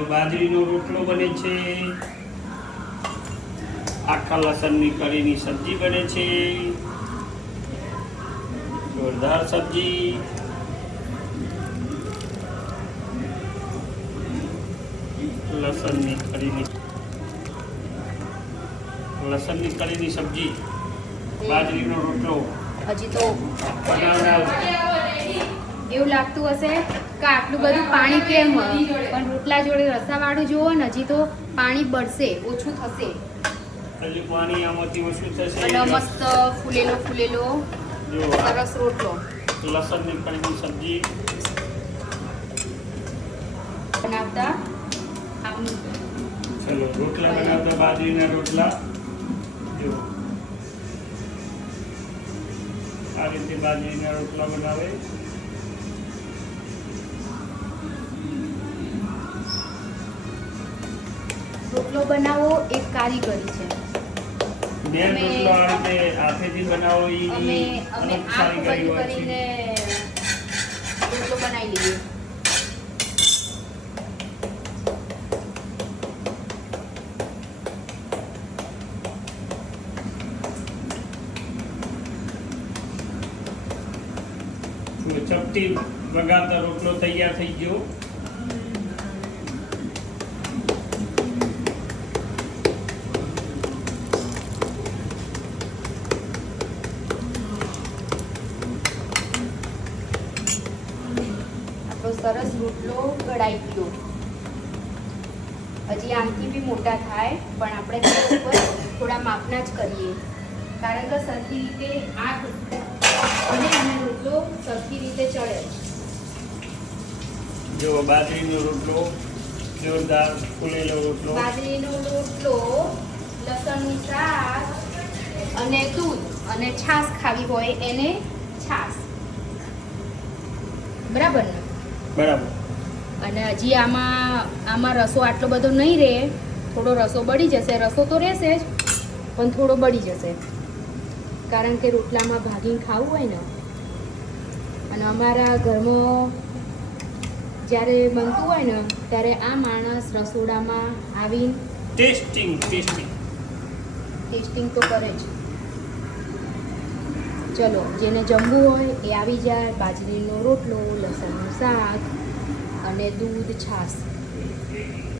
બાજુ બાજરીનો રોટલો બને છે, આખા લસણની કઢીની સબ્જી બને છે, જોરદાર સબ્જી. લસણની કઢીની સબ્જી, બાજરીનો રોટલો. હજી તો બનાવડાવ. એવું લાગતું હશે કે આટલું બધું પાણી કેમ પણ રોટલા જોડે રસાવાળું જુઓ ને હજી તો પાણી બળશે, ઓછું થશે હજી પાણી આમાંથી ઓછું થશે. અને મસ્ત ફૂલેલો જો સરસ રોટલો લસણની કઢીની સબ્જી બનાવતા આમ ચલો રોટલા બનાવતા બાજરીના રોટલા. જો આ રીતે બાજરીના રોટલા બનાવે. રોટલો બનાવો એક કારીગરી છે. મેન રોટલો આ રીતે હાથેથી બનાવો એ અમે અલગ આંખ કારીગરી બંધ હોય છે. કરીને રોટલો બનાવી લઈએ. ચપટી વગાડતા રોટલો તૈયાર થઈ ગયો. આપણો સરસ રોટલો ગળાઈ ગયો. હજી આમથી બી મોટા થાય પણ આપણે તેના ઉપર થોડા માપના જ કરીએ કારણ કે સરખી રીતે આગ અને રોટલો સરખી રીતે ચડે. જો બાજરીનો રોટલો જોરદાર ફૂલેલો રોટલો. બાજરીનો રોટલો, લસણની શાક અને દૂધ અને છાશ ખાવી હોય એને છાશ. બરાબર ને? બરાબર. અને હજી આમાં રસો આટલો બધો નહીં રહે, થોડો રસો બળી જશે. રસો તો રહેશે જ પણ થોડો બળી જશે કારણ કે રોટલામાં ભાગીને ખાવું હોય ને. અને અમારા ઘરમાં જ્યારે બનતું હોય ને ત્યારે આ માણસ રસોડામાં આવીને ટેસ્ટિંગ ટેસ્ટિંગ તો કરે જ. ચલો જેને જમવું હોય એ આવી જાય. બાજરીનો રોટલો, લસણનું શાક અને દૂધ, છાશ.